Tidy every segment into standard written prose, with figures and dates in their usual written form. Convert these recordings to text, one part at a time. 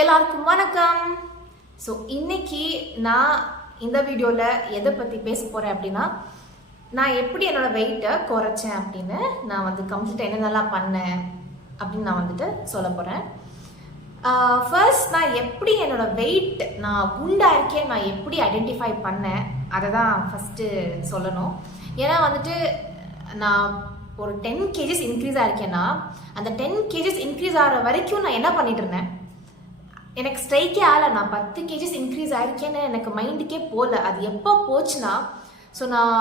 எல்லாருக்கும் வணக்கம். ஸோ இன்னைக்கு நான் இந்த வீடியோவில் எதை பற்றி பேச போகிறேன் அப்படின்னா, நான் எப்படி என்னோட வெயிட்டை குறைச்சேன் அப்படின்னு நான் கம்ப்ளீட்டாக என்னென்னலாம் பண்ணேன் அப்படின்னு நான் சொல்ல போகிறேன். ஃபர்ஸ்ட் நான் எப்படி என்னோட வெயிட் நான் குண்டாக இருக்கேன் நான் எப்படி ஐடென்டிஃபை பண்ணேன் அதை தான் ஃபஸ்ட்டு சொல்லணும். ஏன்னா நான் ஒரு 10 kgs இன்க்ரீஸ் ஆகிருக்கேன்னா அந்த 10 kgs இன்க்ரீஸ் ஆகிற வரைக்கும் நான் என்ன பண்ணிட்டு இருந்தேன், எனக்கு ஸ்ட்ரைக்கே ஆகலை. நான் 10 kgs இன்க்ரீஸ் ஆகிருக்கேன்னு எனக்கு மைண்டுக்கே போகல. அது எப்போ போச்சுன்னா, ஸோ நான்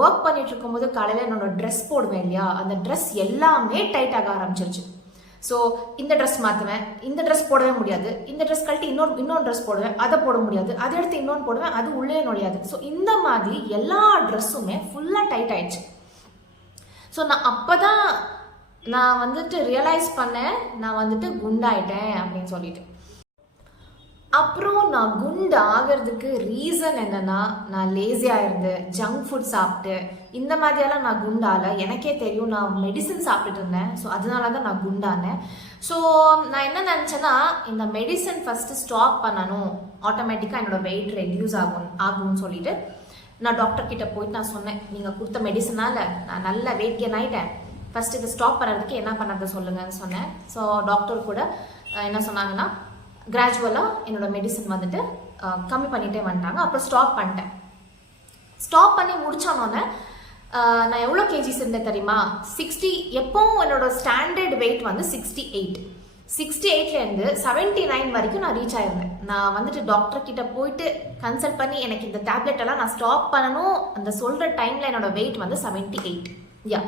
ஒர்க் பண்ணிட்டு இருக்கும்போது காலையில் என்னோட ட்ரெஸ் போடுவேன் இல்லையா, அந்த ட்ரெஸ் எல்லாமே டைட் ஆக ஆரம்பிச்சிருச்சு. ஸோ இந்த ட்ரெஸ் மாற்றுவேன், இந்த ட்ரெஸ் போடவே முடியாது, இந்த ட்ரெஸ் கழட்டி இன்னொரு ட்ரெஸ் போடுவேன், அதை போட முடியாது, அதை எடுத்து இன்னொன்று போடுவேன், அது உள்ளே நுழையாது. ஸோ இந்த மாதிரி எல்லா ட்ரெஸ்ஸுமே ஃபுல்லாக டைட் ஆயிடுச்சு. ஸோ நான் அப்போ தான் நான் ரியலைஸ் பண்ணேன், நான் குண்டாயிட்டேன் அப்படின்னு சொல்லிட்டு. அப்புறம் நான் குண்டு ஆகிறதுக்கு ரீசன் என்னன்னா, நான் லேசியாக இருந்து ஜங்க் ஃபுட் சாப்பிட்டு இந்த மாதிரியெல்லாம் நான் குண்டால. எனக்கே தெரியும், நான் மெடிசன் சாப்பிட்டுட்டு இருந்தேன். ஸோ அதனால தான் நான் குண்டானேன். ஸோ நான் என்ன நினச்சேன்னா, இந்த மெடிசன் ஃபஸ்ட்டு ஸ்டாப் பண்ணணும், ஆட்டோமேட்டிக்காக என்னோட வெயிட் ரெடியூஸ் ஆகும்னு சொல்லிட்டு நான் டாக்டர் கிட்ட போயிட்டு நான் சொன்னேன், நீங்கள் கொடுத்த மெடிசனால் நான் நல்ல வெயிட் கெயின் ஆகிட்டேன், ஃபஸ்ட் இதை ஸ்டாப் பண்ணுறதுக்கு என்ன பண்ணுறது சொல்லுங்கன்னு சொன்னேன். ஸோ டாக்டர் கூட என்ன சொன்னாங்கன்னா, கிராஜுவலாக என்னோட மெடிசன் கம்மி பண்ணிகிட்டே வந்துட்டாங்க. அப்புறம் ஸ்டாப் பண்ணிட்டேன். ஸ்டாப் பண்ணி முடிச்சோன்னே நான் எவ்வளோ கேஜிஸ் இருந்தேன் தெரியுமா, 60. எப்போவும் என்னோட ஸ்டாண்டர்ட் வெயிட் 68. 68லேருந்து 79 வரைக்கும் நான் ரீச் ஆயிருந்தேன். நான் டாக்டர் கிட்ட போயிட்டு கன்சல்ட் பண்ணி எனக்கு இந்த டேப்லெட் எல்லாம் நான் ஸ்டாப் பண்ணணும் அந்த சொல்கிற டைமில் என்னோட வெயிட் 78. யா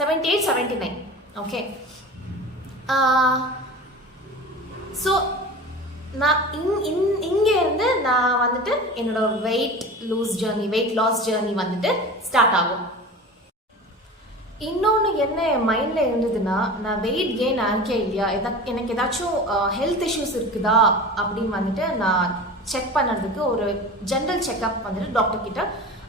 78, 79. ஓகே. ஸோ நான் இங்கே இருந்து நான் என்னோட வெயிட் லாஸ் ஜேர்னி ஸ்டார்ட் ஆகும். இன்னொன்று என்ன என் மைண்டில் இருந்ததுன்னா, நான் வெயிட் கெயின் ஆகிருக்கேன் இல்லையா, எனக்கு ஏதாச்சும் ஹெல்த் இஷ்யூஸ் இருக்குதா அப்படின்னு நான் செக் பண்ணுறதுக்கு ஒரு ஜென்ரல் செக்அப் டாக்டர் கிட்ட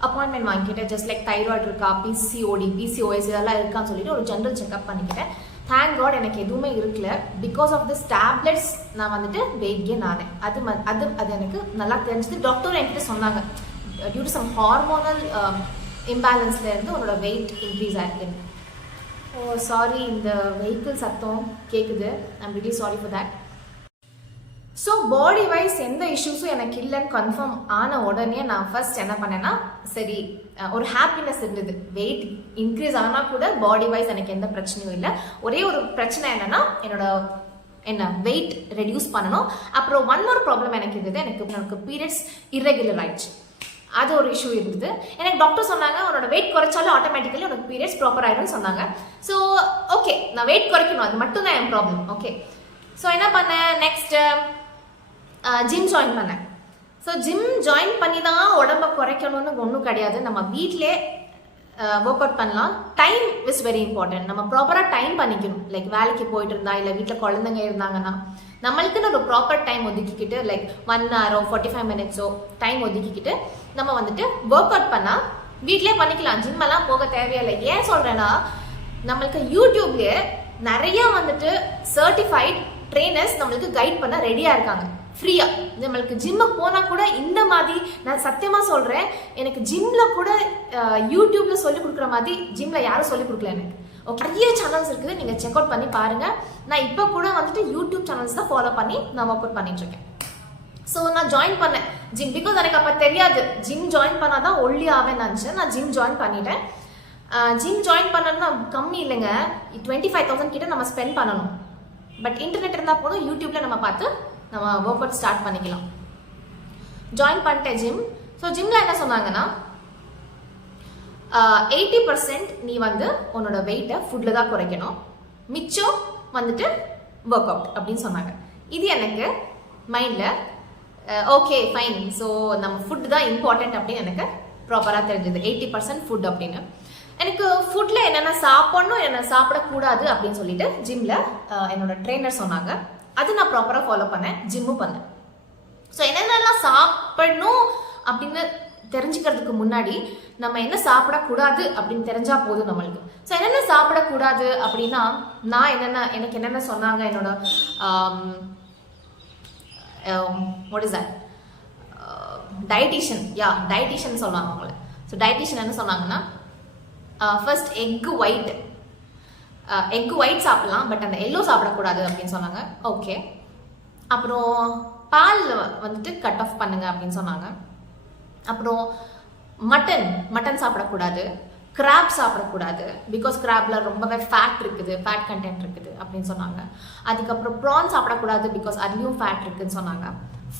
அப்பாயின்மெண்ட் வாங்கிக்கிட்டேன். ஜஸ்ட் லைக் தைராய்டு இருக்கா, பிசிஓஎஸ் இதெல்லாம் இருக்கான்னு சொல்லிட்டு ஒரு ஜென்ரல் செக்அப் பண்ணிக்கிட்டேன். தேங்க் காட் எனக்கு எதுவுமே இருக்கல. பிகாஸ் ஆஃப் திஸ் டேப்லெட்ஸ் நான் வெயிட் கெயின் ஆனேன். அது எனக்கு நல்லா தெரிஞ்சது. டாக்டர் என்கிட்ட சொன்னாங்க, டியூ டு சம் ஹார்மோனல் இம்பேலன்ஸ்லேருந்து உன்னோட வெயிட் இன்க்ரீஸ் ஆகிருக்கு. ஓ சாரி, இந்த வெஹிக்கிள் சத்தம் கேட்குது. I'm really sorry for that. So body wise எந்த இஷ்யூஸும் எனக்கு இல்லைன்னு கன்ஃபார்ம் ஆன உடனே நான் ஃபர்ஸ்ட் என்ன பண்ணேன்னா, சரி ஒரு ஹாப்பினஸ் இருந்தது. வெயிட் இன்க்ரீஸ் ஆனால் கூட பாடி வைஸ் எனக்கு எந்த பிரச்சனையும் இல்லை. ஒரே ஒரு பிரச்சனை என்னன்னா, வெயிட் ரெடியூஸ் பண்ணணும். அப்புறம் ஒன் மோர் ப்ராப்ளம் எனக்கு இருந்தது, எனக்கு பீரியட்ஸ் இர்ரெகுலர் ஆயிடுச்சு. அது ஒரு இஷ்யூ இருந்தது. எனக்கு டாக்டர் சொன்னாங்க, உன்னோட வெயிட் குறைச்சாலும் ஆட்டோமேட்டிக்கலி உனக்கு பீரியட்ஸ் ப்ராப்பர் ஆயிடும்னு சொன்னாங்க. ஸோ ஓகே, நான் வெயிட் குறைக்கணும், அது மட்டும் தான் என் ப்ராப்ளம். ஓகே. ஸோ என்ன பண்ணேன், நெக்ஸ்ட் ஜிம் ஜாயின் பண்ணேன். ஸோ ஜிம் ஜாயின் பண்ணி தான் உடம்பை குறைக்கணும்னு ஒன்றும் கிடையாது. நம்ம வீட்டிலே ஒர்க் அவுட் பண்ணலாம். Time is very important. நம்ம ப்ராப்பராக டைம் பண்ணிக்கணும். லைக் வேலைக்கு போயிட்டு இருந்தா, இல்லை வீட்டில் குழந்தைங்க இருந்தாங்கன்னா நம்மளுக்குன்னு ஒரு ப்ராப்பர் டைம் ஒதுக்கிக்கிட்டு, லைக் 1 hour 45 minutes டைம் ஒதுக்கிக்கிட்டு நம்ம ஒர்க் அவுட் பண்ணால் வீட்டிலே பண்ணிக்கலாம். ஜிம் எல்லாம் போக தேவையில்லை. ஏன் சொல்கிறேன்னா, நம்மளுக்கு யூடியூப்லேயே நிறைய சர்டிஃபைட் ட்ரெயினர்ஸ் நம்மளுக்கு கைட் பண்ண ரெடியாக இருக்காங்க ஃப்ரீயா. நம்மளுக்கு ஜிம்முக்கு போனால் கூட இந்த மாதிரி, நான் சத்தியமாக சொல்கிறேன், எனக்கு ஜிம்மில் கூட யூடியூப்பில் சொல்லிக் கொடுக்குற மாதிரி ஜிம்மில் யாரும் சொல்லிக் கொடுக்கல எனக்கு. ஓகே, நிறைய சேனல்ஸ் இருக்குது, நீங்கள் செக் அவுட் பண்ணி பாருங்கள். நான் இப்போ கூட யூடியூப் சேனல்ஸ் தான் ஃபாலோ பண்ணி நான் ஒர்க் அவுட் பண்ணிட்டு இருக்கேன். ஸோ நான் ஜாயின் பண்ணேன் ஜிம். பிகாஸ் எனக்கு அப்போ தெரியாது ஜிம் ஜாயின் பண்ணால் தான் ஒல்லி ஆவேன்னு நினச்சேன். நான் ஜிம் ஜாயின் பண்ணிட்டேன். ஜிம் ஜாயின் பண்ணணும்னா கம்மி இல்லைங்க, 25,000 கிட்ட நம்ம ஸ்பெண்ட் பண்ணணும். பட் இன்டர்நெட் இருந்தால் போதும், யூடியூப்பில் நம்ம பார்த்து நம்ம ஒர்க் அவுட் ஸ்டார்ட் பண்ணிக்கலாம். ஜாயின் பண்ணிட்டேன் ஜிம். ஸோ ஜிம்மில் என்ன சொன்னாங்கன்னா, 80% நீ உன்னோட வெயிட்டை ஃபுட்டில் தான் குறைக்கணும், மிச்சம் ஒர்க் அவுட் அப்படின்னு சொன்னாங்க. இது எனக்கு மைண்டில் ஓகே ஃபைன். ஸோ நம்ம ஃபுட் தான் இம்பார்ட்டன்ட் அப்படின்னு எனக்கு ப்ராப்பராக தெரிஞ்சது. 80% ஃபுட் அப்படின்னு. எனக்கு ஃபுட்டில் என்னென்ன சாப்பிடணும், என்ன சாப்பிடக்கூடாது அப்படின்னு சொல்லிட்டு ஜிம்மில் என்னோட ட்ரெயினர் சொன்னாங்க. அது நான் ப்ராப்பராக ஃபாலோ பண்ணேன், ஜிம்மும் பண்ணேன். ஸோ என்னென்னலாம் சாப்பிடணும் அப்படின்னு தெரிஞ்சுக்கிறதுக்கு முன்னாடி நம்ம என்ன சாப்பிடக்கூடாது அப்படின்னு தெரிஞ்சா போதும் நம்மளுக்கு. ஸோ என்னென்ன சாப்பிடக்கூடாது அப்படின்னா, எனக்கு என்னென்ன சொன்னாங்க என்னோட what is that, dietitian, dietitian சொல்லுவாங்க அவங்கள. ஸோ டயட்டிஷியன் என்ன சொன்னாங்கன்னா, ஃபர்ஸ்ட் எக் ஒயிட் சாப்பிடலாம், பட் அந்த எல்லோ சாப்பிடக்கூடாது அப்படின்னு சொன்னாங்க. ஓகே. அப்புறம் பால் வந்துட்டு கட் ஆஃப் பண்ணுங்க அப்படின்னு சொன்னாங்க. அப்புறம் மட்டன் சாப்பிடக்கூடாது, கிராப் சாப்பிடக்கூடாது, பிகாஸ் கிராப்ல ரொம்பவே ஃபேட் கண்டென்ட் இருக்குது அப்படின்னு சொன்னாங்க. அதுக்கப்புறம் ப்ரான் சாப்பிடக்கூடாது, பிகாஸ் அதுலேயும் ஃபேட் இருக்குன்னு சொன்னாங்க.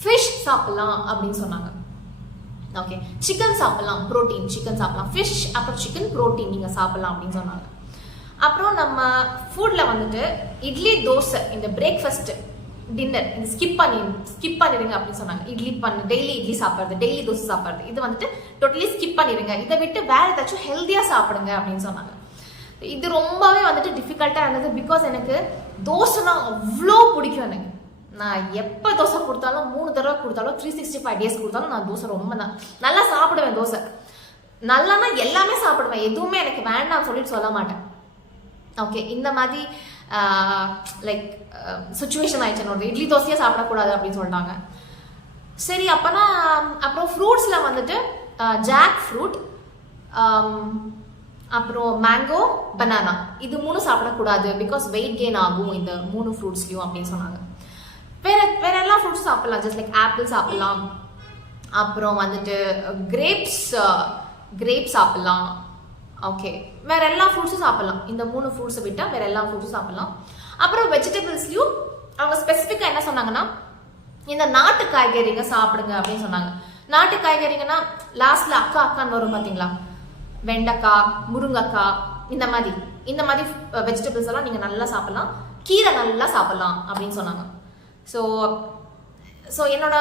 ஃபிஷ் சாப்பிடலாம் அப்படின்னு சொன்னாங்க. ஓகே. சிக்கன் சாப்பிடலாம், ப்ரோட்டீன், சிக்கன் சாப்பிடலாம், ஃபிஷ் அப்புறம் சிக்கன் ப்ரோட்டீன் நீங்கள் சாப்பிடலாம் அப்படின்னு சொன்னாங்க. அப்புறம் நம்ம ஃபுட்டில் வந்துட்டு இட்லி தோசை இந்த பிரேக்ஃபாஸ்ட் டின்னர் இது ஸ்கிப் பண்ணிடுங்க அப்படின்னு சொன்னாங்க. டெய்லி இட்லி சாப்பிட்றது, டெய்லி தோசை சாப்பிட்றது, இது வந்துட்டு டோட்டலி ஸ்கிப் பண்ணிடுங்க, இதை விட்டு வேற ஏதாச்சும் ஹெல்த்தியாக சாப்பிடுங்க அப்படின்னு சொன்னாங்க. இது ரொம்பவே வந்துட்டு டிஃபிகல்ட்டாக இருந்தது, பிகாஸ் எனக்கு தோசைனா அவ்வளோ பிடிக்கும். எனக்கு நான் எப்போ தோசை கொடுத்தாலும் 3 தடவை கொடுத்தாலும் 365 days கொடுத்தாலும் நான் தோசை ரொம்ப நல்லா சாப்பிடுவேன். தோசை நல்லானா எல்லாமே சாப்பிடுவேன், எதுவுமே எனக்கு வேண்டாம் சொல்லிட்டு சொல்ல மாட்டேன். ஓகே. இந்த மாதிரி லைக் சுச்சுவேஷன் ஆயிடுச்சு என்னோட. இட்லி தோசையே சாப்பிடக்கூடாது அப்படின்னு சொல்லிட்டாங்க. சரி, அப்போனா அப்புறம் ஃப்ரூட்ஸில் வந்துட்டு ஜாக் ஃப்ரூட், அப்புறம் மேங்கோ, பனானா, இது 3 சாப்பிடக்கூடாது, பிகாஸ் வெயிட் கெயின் ஆகும் இந்த 3 ஃப்ரூட்ஸ்லையும் அப்படின்னு சொன்னாங்க. வேற எல்லா ஃப்ரூட்ஸும் சாப்பிடலாம், ஜஸ்ட் லைக் ஆப்பிள் சாப்பிடலாம், அப்புறம் வந்துட்டு கிரேப்ஸ் சாப்பிடலாம். ஓகே. வேற எல்லா ஃப்ரூட்ஸும் சாப்பிடலாம், இந்த 3 ஃப்ரூட்ஸை விட்டால் வேற எல்லா ஃப்ரூட்ஸும் சாப்பிடலாம். அப்புறம் வெஜிடபிள்ஸ்லையும் அவங்க ஸ்பெசிஃபிக்காக என்ன சொன்னாங்கன்னா, இந்த நாட்டு காய்கறிங்க சாப்பிடுங்க அப்படின்னு சொன்னாங்க. நாட்டு காய்கறிங்கன்னா லாஸ்ட்ல அக்கான்னு வரும் பார்த்தீங்களா, வெண்டைக்காய், முருங்கைக்காய், இந்த மாதிரி வெஜிடபிள்ஸ் எல்லாம் நீங்கள் நல்லா சாப்பிடலாம், கீரை நல்லா சாப்பிடலாம் அப்படின்னு சொன்னாங்க. ஸோ என்னோட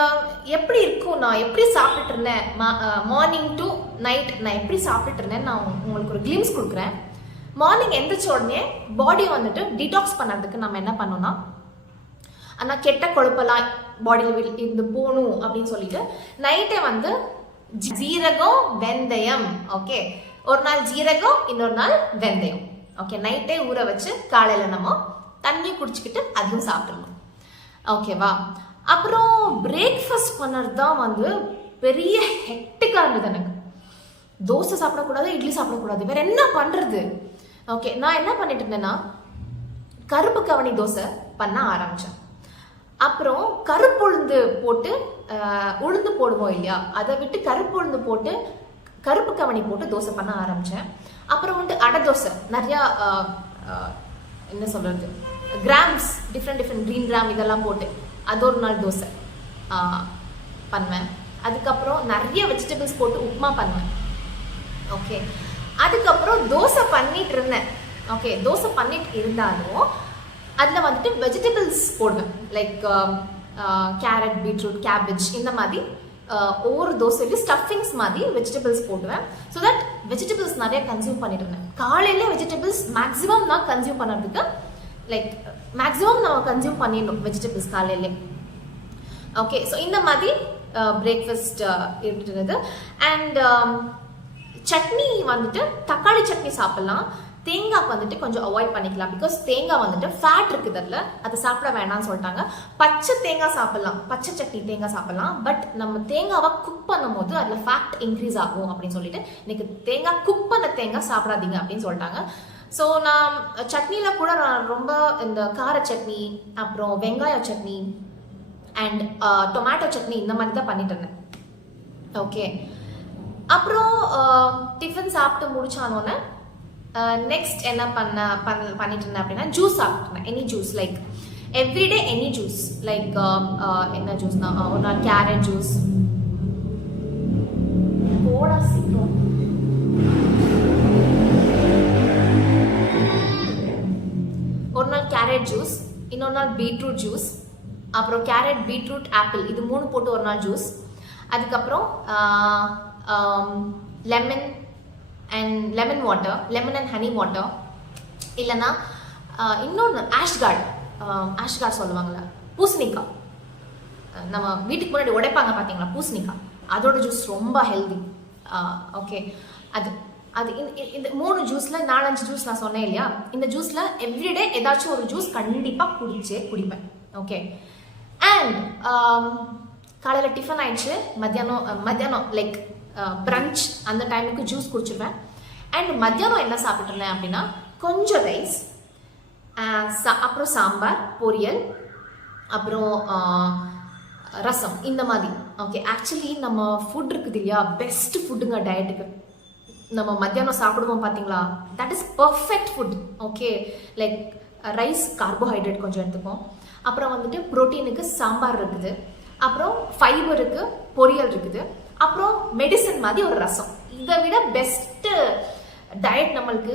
எப்படி இருக்கும், நான் எப்படி சாப்பிட்டுட்டு இருந்தேன் மார்னிங் டு நைட், நான் எப்படி சாப்பிட்டுட்டு இருந்தேன் நான் உங்களுக்கு ஒரு கிளிம்ஸ் கொடுக்குறேன். மார்னிங் எந்திரிச்ச உடனே பாடி வந்துட்டு டீடாக்ஸ் பண்ணுறதுக்கு நம்ம என்ன பண்ணோம்னா, ஆனால் கெட்ட கொழுப்பெல்லாம் பாடியில் இருந்து போகணும் அப்படின்னு சொல்லிட்டு நைட்டே வந்து ஜீரகம், வெந்தயம், ஓகே, ஒரு நாள் ஜீரகம், இன்னொரு நாள் வெந்தயம், ஓகே, நைட்டே ஊற வச்சு காலையில் நம்ம தண்ணி குடிச்சுக்கிட்டு அதுவும் சாப்பிடணும். ஓகேவா? அப்புறம் பிரேக்ஃபாஸ்ட் பண்ணது தான் வந்து பெரிய ஹெக்டிக்காக இருந்தது எனக்கு. தோசை சாப்பிடக்கூடாது, இட்லி சாப்பிடக்கூடாது, வேற என்ன பண்ணுறது? ஓகே. நான் என்ன பண்ணிட்டு இருந்தேன்னா, கருப்பு கவனி தோசை பண்ண ஆரம்பித்தேன். அப்புறம் கருப்புளுந்து போட்டு உளுந்து போடுவோம் இல்லையா, அதை விட்டு கருப்புளுந்து போட்டு கருப்பு கவனி போட்டு தோசை பண்ண ஆரம்பித்தேன். அப்புறம் வந்து அடை தோசை நிறையா என்ன சொல்கிறது, கிராம்ஸ், டிஃப்ரெண்ட் க்ரீன் கிராம் இதெல்லாம் போட்டு அது ஒரு நாள் தோசை பண்ணுவேன். அதுக்கப்புறம் நிறைய வெஜிடபிள்ஸ் போட்டு உப்புமா பண்ணுவேன். ஓகே. அதுக்கப்புறம் தோசை பண்ணிட்டு இருந்தேன். ஓகே. தோசை பண்ணிட்டு இருந்தாலும் அதில் வந்துட்டு வெஜிடபிள்ஸ் போடுவேன், லைக் கேரட், பீட்ரூட், கேபேஜ், இந்த மாதிரி ஒவ்வொரு தோசையிலும் ஸ்டஃபிங்ஸ் மாதிரி வெஜிடபிள்ஸ் போடுவேன். ஸோ தட் வெஜிடபிள்ஸ் நிறைய கன்சியூம் பண்ணிட்டு இருந்தேன். காலையில வெஜிடபிள்ஸ் மேக்ஸிமம் நான் கன்சியூம் பண்ணுறதுக்கு லைக் மேக்ஸிமம் நம்ம கன்சியூம் பண்ணிடணும் வெஜிடபிள்ஸ் காலையிலே. ஓகே. ஸோ இந்த மாதிரி பிரேக்ஃபாஸ்ட் இருந்தது. அண்ட் சட்னி வந்துட்டு தக்காளி சட்னி சாப்பிடலாம், தேங்காய்க்கு வந்துட்டு கொஞ்சம் அவாய்ட் பண்ணிக்கலாம், பிகாஸ் தேங்காய் வந்துட்டு ஃபேட் இருக்குது அதில், அதை சாப்பிட வேணாம்னு சொல்லிட்டாங்க. பச்சை தேங்காய் சாப்பிடலாம், பச்சை சட்னி தேங்காய் சாப்பிடலாம், பட் நம்ம தேங்காவை குக் பண்ணும் போது அதில் ஃபேட் இன்க்ரீஸ் ஆகும் அப்படின்னு சொல்லிட்டு இன்னைக்கு தேங்காய் குக் பண்ண தேங்காய் சாப்பிடாதீங்க அப்படின்னு சொல்லிட்டாங்க. ஸோ நான் சட்னியில் கூட நான் ரொம்ப இந்த கார சட்னி, அப்புறம் வெங்காய சட்னி அண்ட் டொமேட்டோ சட்னி இந்த மாதிரி தான் பண்ணிட்டு இருந்தேன். ஓகே. அப்புறம் டிஃபன் சாப்பிட்டு முடிச்சானோன்னே நெக்ஸ்ட் என்ன பண்ணிட்டு இருந்தேன் அப்படின்னா, ஜூஸ் சாப்பிட்டுருந்தேன். Any juice, like everyday any juice, like என்ன ஜூஸ்னா, ஒரு நாள் கேரட் ஜூஸ், ஒரு நாள் கேரட் ஜூஸ், இன்னொரு நாள் பீட்ரூட் ஜூஸ், அப்புறம் கேரட், பீட்ரூட், ஆப்பிள், இது 3 போட்டு ஒரு நாள் ஜூஸ். அதுக்கப்புறம் lemon water, lemon and honey water, இல்லைன்னா இன்னொன்று ஆஷ்கார்ட் சொல்லுவாங்கள்ல, பூசணிக்காய், நம்ம வீட்டுக்கு முன்னாடி உடைப்பாங்க பார்த்தீங்களா பூசணிக்காய், அதோட ஜூஸ் ரொம்ப ஹெல்தி. ஓகே. அது இந்த 3 ஜூஸில் 4-5 ஜூஸ் நான் சொன்னேன் இல்லையா, இந்த ஜூஸில் எவ்ரிடே ஏதாச்சும் ஒரு ஜூஸ் கண்டிப்பாக குடிப்பேன். ஓகே. அண்ட் காலையில் டிஃபன் ஆயிடுச்சு, மத்தியானம் லைக் பிரஞ்ச் அந்த டைமுக்கு ஜூஸ் குடிச்சிருவேன். அண்ட் மத்தியானம் என்ன சாப்பிட்ருந்தேன் அப்படின்னா கொஞ்சம் ரைஸ், அப்புறம் சாம்பார், பொரியல், அப்புறம் ரசம், இந்த மாதிரி. ஓகே, ஆக்சுவலி நம்ம ஃபுட் இருக்குது இல்லையா, பெஸ்ட் ஃபுட்டுங்க டயட்டுக்கு. நம்ம மத்தியானம் சாப்பிடுவோம் பார்த்தீங்களா, that is perfect food. Okay, like rice carbohydrate கொஞ்சம் எடுத்துப்போம், அப்புறம் வந்துட்டு ப்ரோட்டீனுக்கு சாம்பார் இருக்குது, அப்புறம் ஃபைபருக்கு பொரியல் இருக்குது, அப்புறம் மெடிசன் மாதிரி ஒரு ரசம். இதை விட பெஸ்ட்டு டயட் நம்மளுக்கு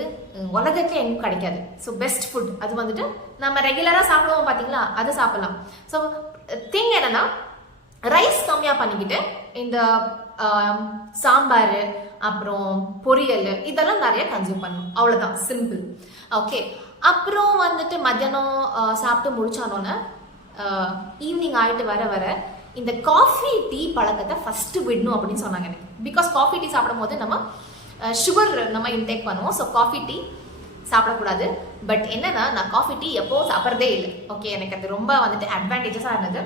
உலகத்துல எங்கும் கிடைக்காது. ஸோ பெஸ்ட் ஃபுட் அது வந்துட்டு நம்ம ரெகுலராக சாப்பிடுவோம் பார்த்தீங்களா, அது சாப்பிடலாம். ஸோ திங் என்னன்னா, ரைஸ் கம்மியாக பண்ணிக்கிட்டு இந்த சாம்பார் அப்புறம் பொரியல் இதெல்லாம் நிறைய கன்சியூம் பண்ணணும், அவ்வளோதான், சிம்பிள். ஓகே, அப்புறம் வந்துட்டு மத்தியானம் சாப்பிட்டு முடிச்சானோன்னு ஈவினிங் ஆகிட்டு வர வர இந்த காஃபி டீ பழக்கத்தை ஃபர்ஸ்ட் விடணும் அப்படின்னு சொன்னாங்க எனக்கு. பிகாஸ் காஃபி டீ சாப்பிடும் போது நம்ம சுகர் நம்ம இன்டேக் பண்ணுவோம். ஸோ காஃபி டீ சாப்பிடக்கூடாது. பட் என்னன்னா, நான் காஃபி டீ எப்போவும் சாப்பிட்றதே இல்லை. ஓகே, எனக்கு அது ரொம்ப வந்துட்டு அட்வான்டேஜஸாக இருந்தது.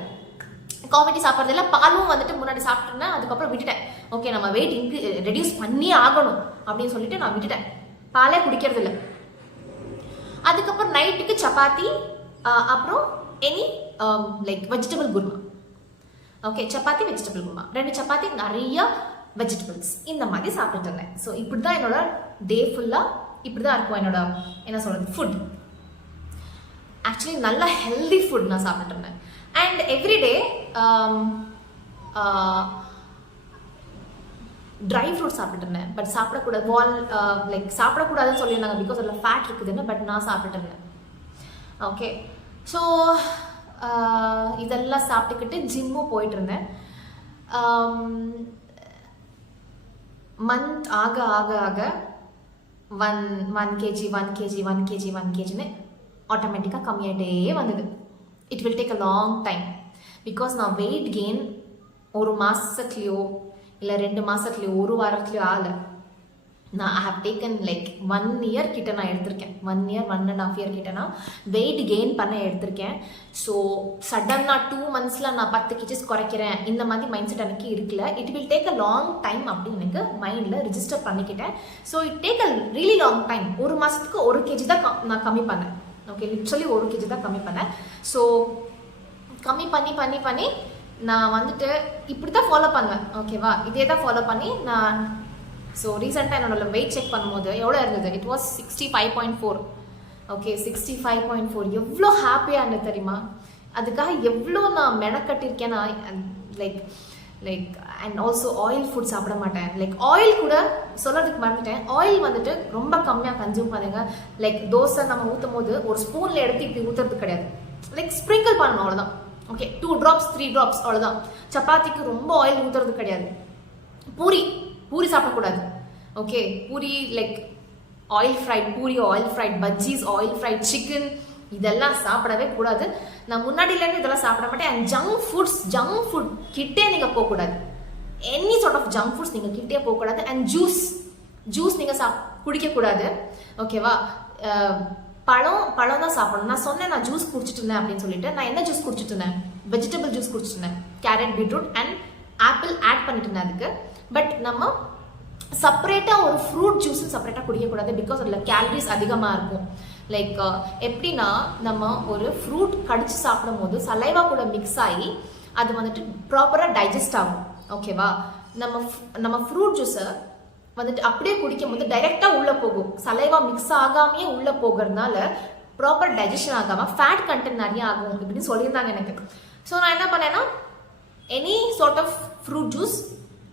காஃபி டீ சாப்பிட்றது இல்லை, பாலும் வந்துட்டு முன்னாடி சாப்பிட்டுருந்தேன், அதுக்கப்புறம் விட்டுட்டேன். ஓகே, நம்ம வெயிட் ரெடியூஸ் பண்ணி ஆகணும் அப்படின்னு சொல்லிட்டு நான் விட்டுட்டேன், பாலே குடிக்கிறது இல்லை. அதுக்கப்புறம் நைட்டுக்கு சப்பாத்தி, அப்புறம் any like vegetable kurma. Okay, chapati vegetable kurma, 2 chapati, நிறைய வெஜிடபிள்ஸ், இந்த மாதிரி சாப்பிட்டுட்டு இருந்தேன். ஸோ இப்படி தான் என்னோட டே ஃபுல்லாக இப்படி தான் இருக்கும் என்னோட என்ன சொல்கிறது ஃபுட். ஆக்சுவலி நல்ல ஹெல்தி ஃபுட் நான் சாப்பிட்டுட்டு இருந்தேன். அண்ட் எவ்ரிடே ட்ரை ஃப்ரூட் சாப்பிட்டுட்டு இருந்தேன். பட் சாப்பிடக்கூடாது, லைக் சாப்பிடக்கூடாதுன்னு சொல்லியிருந்தாங்க, பிகாஸ் அதில் ஃபேட் இருக்குதுன்னு. பட் நான் சாப்பிட்டுட்டு இருந்தேன். ஓகே, ஸோ இதெல்லாம் சாப்பிட்டுக்கிட்டு ஜிம்மும் போயிட்டு இருந்தேன். மந்த் ஆக ஆக ஆக 1 kg ஆட்டோமேட்டிக்காக கம்மியாகிட்டே வந்தது. It will take a long time. Because நான் வெயிட் கெயின் ஒரு மாதத்துலையோ இல்லை 2 மாதத்துலையோ 1 வாரத்துலையோ ஆகலை. நான் I have taken like 1 year கிட்ட நான் எடுத்திருக்கேன். 1 year 1.5 year கிட்ட நான் வெயிட் கெயின் பண்ண எடுத்திருக்கேன். ஸோ சடனாக 2 monthsல நான் 10 kgs குறைக்கிறேன் இந்த மாதிரி மைண்ட் செட் எனக்கு இருக்குல்ல. It will take a long time அப்படின்னு எனக்கு மைண்டில் ரிஜிஸ்டர் பண்ணிக்கிட்டேன். So it take a really long time. 1 மாதத்துக்கு 1 kg தான் நான் கம்மி பண்ணேன். ஓகே, லிட்ரலி 1 kg தான் கம்மி பண்ணேன். ஸோ கம்மி பண்ணி நான் வந்துட்டு இப்படி தான் ஃபாலோ பண்ணுவேன். ஓகேவா, இதே தான் ஃபாலோ பண்ணி நான். ஸோ ரீசெண்டாக என்னோட வெயிட் செக் பண்ணும்போது எவ்வளோ இருந்தது, இட் வாஸ் 65.4. ஓகே, 65.4 எவ்வளோ ஹாப்பியாக இருந்தது தெரியுமா. அதுக்காக எவ்வளோ நான் மெனக்கட்டிருக்கேன்னா, like and also oil food சாப்பிட மாட்டேன். லைக் ஆயில் கூட சொல்கிறதுக்கு மறந்துட்டேன். ஆயில் வந்துட்டு ரொம்ப கம்மியாக கன்சியூம் பண்ணுங்க. லைக் தோசை நம்ம ஊற்றும் போது ஒரு ஸ்பூனில் எடுத்து இப்படி ஊற்றுறது கிடையாது, லைக் ஸ்ப்ரிங்கிள் பண்ணணும், அவ்வளோதான். ஓகே, 2 drops 3 drops அவ்வளோதான். சப்பாத்திக்கு ரொம்ப ஆயில் ஊற்றுறது கிடையாது. பூரி சாப்பிடக்கூடாது. Okay, puri like oil fried puri, oil fried பஜ்ஜீஸ், oil fried chicken, இதெல்லாம் சாப்பிடவே கூடாது. நான் முன்னாடியிலேருந்து இதெல்லாம் சாப்பிட மாட்டேன். அண்ட் ஜங்க் ஃபுட் கிட்டே நீங்கள் போகக்கூடாது. Any sort of junk foods நீங்கள் கிட்டே போகக்கூடாது. அண்ட் ஜூஸ் நீங்கள் குடிக்கக்கூடாது. ஓகேவா, பழம் தான் சாப்பிடணும். நான் சொன்னேன் நான் ஜூஸ் குடிச்சிட்டு இருந்தேன் அப்படின்னு சொல்லிட்டு. நான் என்ன ஜூஸ் குடிச்சிட்டு இருந்தேன், வெஜிடபிள் ஜூஸ் குடிச்சிட்டு இருந்தேன். Carrot, beetroot and apple add பண்ணிட்டு இருந்தேன் அதுக்கு. பட் நம்ம செப்பரேட்டாக ஒரு ஃப்ரூட் ஜூஸும் செப்பரேட்டாக குடிக்கக்கூடாது. பிகாஸ் அதில் கேலரிஸ் அதிகமாக இருக்கும். லைக் எப்படின்னா, நம்ம ஒரு ஃப்ரூட் கடிச்சு சாப்பிடும் போது சலைவா கூட மிக்ஸ் ஆகி அது வந்துட்டு ப்ராப்பராக டைஜஸ்ட் ஆகும். ஓகேவா, நம்ம ஃப்ரூட் ஜூஸை வந்துட்டு அப்படியே குடிக்கும் போது டைரெக்டாக உள்ளே போகும். சலைவா மிக்ஸ் ஆகாமையே உள்ளே போகிறதுனால ப்ராப்பர் டைஜஷன் ஆகாமல் ஃபேட் கண்டென்ட் நிறைய ஆகும் இப்படின்னு சொல்லியிருந்தாங்க எனக்கு. ஸோ நான் என்ன பண்ணேன்னா, any sort of fruit juice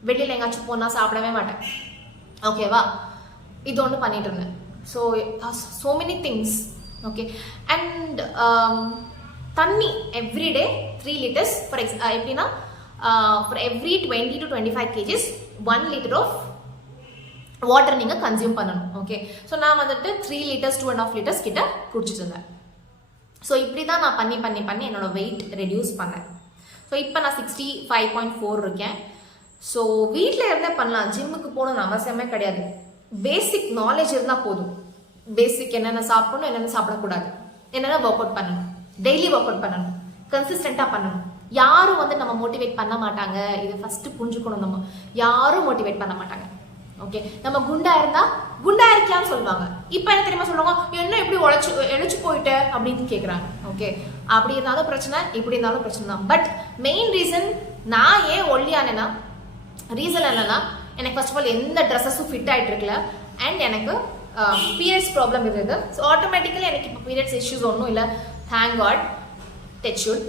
வெளியில் எங்காச்சும் போனால் சாப்பிடவே மாட்டேன். ஓகேவா, இது ஒன்று பண்ணிட்டு இருந்தேன். So many things. Okay, and தண்ணி எவ்ரிடே 3 liters எப்படின்னா, for every 20 to 25 kgs 1 liter of water நீங்கள் கன்சியூம் பண்ணணும். ஓகே, ஸோ நான் வந்துட்டு 3 liters 2.5 liters கிட்ட குடிச்சிட்டு இருந்தேன். ஸோ இப்படி தான் நான் பண்ணி என்னோட வெயிட் ரெடியூஸ் பண்ணேன். ஸோ இப்போ நான் 65.4 இருக்கேன். ஸோ வீட்டில் இருந்தே பண்ணலாம், ஜிம்முக்கு போகணும்னு அவசியமே கிடையாது. பேசிக் நாலேஜ் இருந்தால் போதும். பேசிக் என்னென்ன சாப்பிடணும், என்னென்ன சாப்பிடக்கூடாது, என்னென்ன ஒர்க் அவுட் பண்ணணும், டெய்லி ஒர்க் அவுட் பண்ணணும், கன்சிஸ்டண்ட்டாக பண்ணணும். யாரும் வந்து நம்ம மோட்டிவேட் பண்ண மாட்டாங்க. இது ஃபர்ஸ்ட் புரிஞ்சுக்கணும். நம்ம யாரும் மோட்டிவேட் பண்ண மாட்டாங்க. ஓகே, நம்ம குண்டா இருந்தா குண்டா இருக்கியான்னு சொல்லுவாங்க. இப்போ என்ன தெரியுமா சொல்லுவாங்க, என்ன இப்படி இழைச்சு போயிட்ட அப்படின்னு கேட்குறாங்க. ஓகே, அப்படி இருந்தாலும் பிரச்சனை, இப்படி இருந்தாலும் பிரச்சனை தான். பட் மெயின் ரீசன் நான் ஏன் ஒல்லியானேன்னா, ரீசன் என்னன்னா, எனக்கு ஃபர்ஸ்ட் ஆஃப் ஆல் எந்த ட்ரெஸ்ஸஸும் ஃபிட் ஆகிட்டு இருக்குல்ல, அண்ட் எனக்கு பீரியட்ஸ் ப்ராப்ளம் இருக்குது. ஸோ ஆட்டோமேட்டிக்கலி எனக்கு இப்போ பீரியட்ஸ் இஷ்யூஸ் ஒன்றும் இல்லை, thank God, touch wood.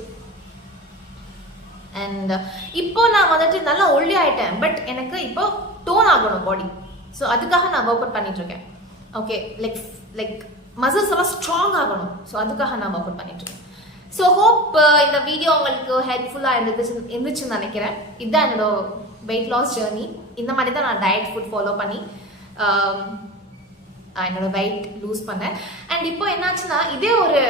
And இப்போ நான் வந்துட்டு நல்லா ஒல்லி ஆயிட்டேன். பட் எனக்கு இப்போ டோன் ஆகணும் பாடி. ஸோ அதுக்காக நான் ஒர்க் அவுட் பண்ணிட்டு இருக்கேன். ஓகே, லைக் மசில்ஸ் எல்லாம் ஸ்ட்ராங் ஆகணும். ஸோ அதுக்காக நான் ஒர்க் அவுட் பண்ணிட்டு இருக்கேன். ஸோ ஹோப் இந்த வீடியோ உங்களுக்கு ஹெல்ப்ஃபுல்லாக இருந்துச்சுன்னு நினைக்கிறேன். இதுதான் என்னோட வெயிட் லாஸ் ஜேர்னி. இந்த மாதிரி தான் நான் டயட் ஃபுட் ஃபாலோ பண்ணி என்னோட வெயிட் லூஸ் பண்ணேன். அண்ட் இப்போ என்னாச்சுன்னா, இதே ஒரு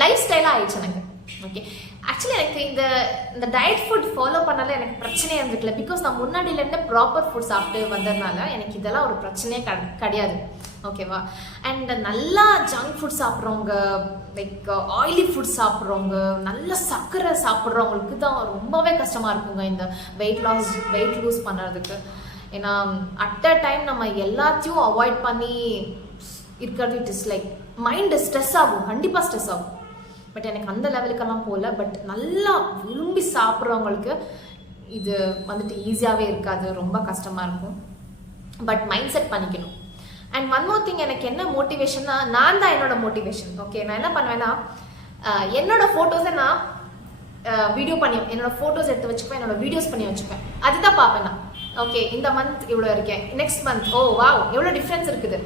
லைஃப் ஸ்டைலாக ஆயிடுச்சு எனக்கு. ஓகே, ஆக்சுவலி எனக்கு இந்த டயட் ஃபுட் ஃபாலோ பண்ணால எனக்கு பிரச்சனையே இருந்துக்கல. பிகாஸ் நான் முன்னாடியிலேருந்து ப்ராப்பர் ஃபுட் சாப்பிட்டு வந்ததுனால எனக்கு இதெல்லாம் ஒரு பிரச்சனையே கிடையாது. ஓகேவா? அண்ட் நல்லா ஜங்க் ஃபுட் சாப்பிட்றவங்க, லைக் ஆயிலி ஃபுட் சாப்பிட்றவங்க, நல்ல சர்க்கரை சாப்பிட்றவங்களுக்கு தான் ரொம்பவே கஷ்டமாக இருக்குங்க இந்த வெயிட் லூஸ் பண்ணுறதுக்கு. ஏன்னா அட் அ டைம் நம்ம எல்லாத்தையும் அவாய்ட் பண்ணி இருக்கிறது, it is like mind stress ஆகும், கண்டிப்பாக ஸ்ட்ரெஸ் ஆகும். பட் எனக்கு அந்த லெவலுக்கெல்லாம் போகல. பட் நல்லா விரும்பி சாப்பிட்றவங்களுக்கு இது வந்துட்டு ஈஸியாகவே இருக்காது, ரொம்ப கஷ்டமாக இருக்கும். பட் மைண்ட் செட் பண்ணிக்கணும். அண்ட் ஒன் மோர் திங், எனக்கு என்ன மோட்டிவேஷன்னா, நான் தான் என்னோட மோட்டிவேஷன். ஓகே, நான் என்ன பண்ணுவேன்னா, என்னோட ஃபோட்டோஸை நான் வீடியோ பண்ணி, என்னோட ஃபோட்டோஸ் எடுத்து வச்சுப்பேன், என்னோட வீடியோஸ் பண்ணி வச்சுப்பேன். அதுதான் பார்ப்பேன் நான். ஓகே, இந்த மந்த் இவ்வளோ இருக்கேன், நெக்ஸ்ட் மந்த் ஓ வாவ் எவ்வளோ டிஃப்ரென்ஸ் இருக்குது.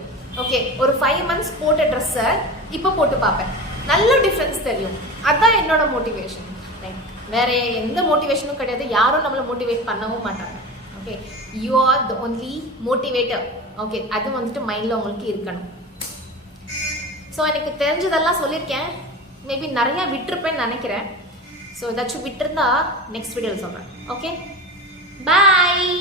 ஓகே, ஒரு 5 months போட்ட ட்ரெஸ்ஸை இப்போ போட்டு பார்ப்பேன், நல்ல டிஃப்ரென்ஸ் தெரியும். அதுதான் என்னோட மோட்டிவேஷன். லைக் வேற எந்த மோட்டிவேஷனும் கிடையாது. யாரும் நம்மளை மோட்டிவேட் பண்ணவும் மாட்டாங்க. Okay, you are the only motivator. Okay, அது வந்துட்டு மைண்டில் உங்களுக்கு இருக்கணும். ஸோ எனக்கு தெரிஞ்சதெல்லாம் சொல்லியிருக்கேன். மேபி நிறையா விட்டுருப்பேன்னு நினைக்கிறேன். ஸோ ஏதாச்சும் விட்டுருந்தா நெக்ஸ்ட் வீடியோவில் சொல்கிறேன். ஓகே, பாய்.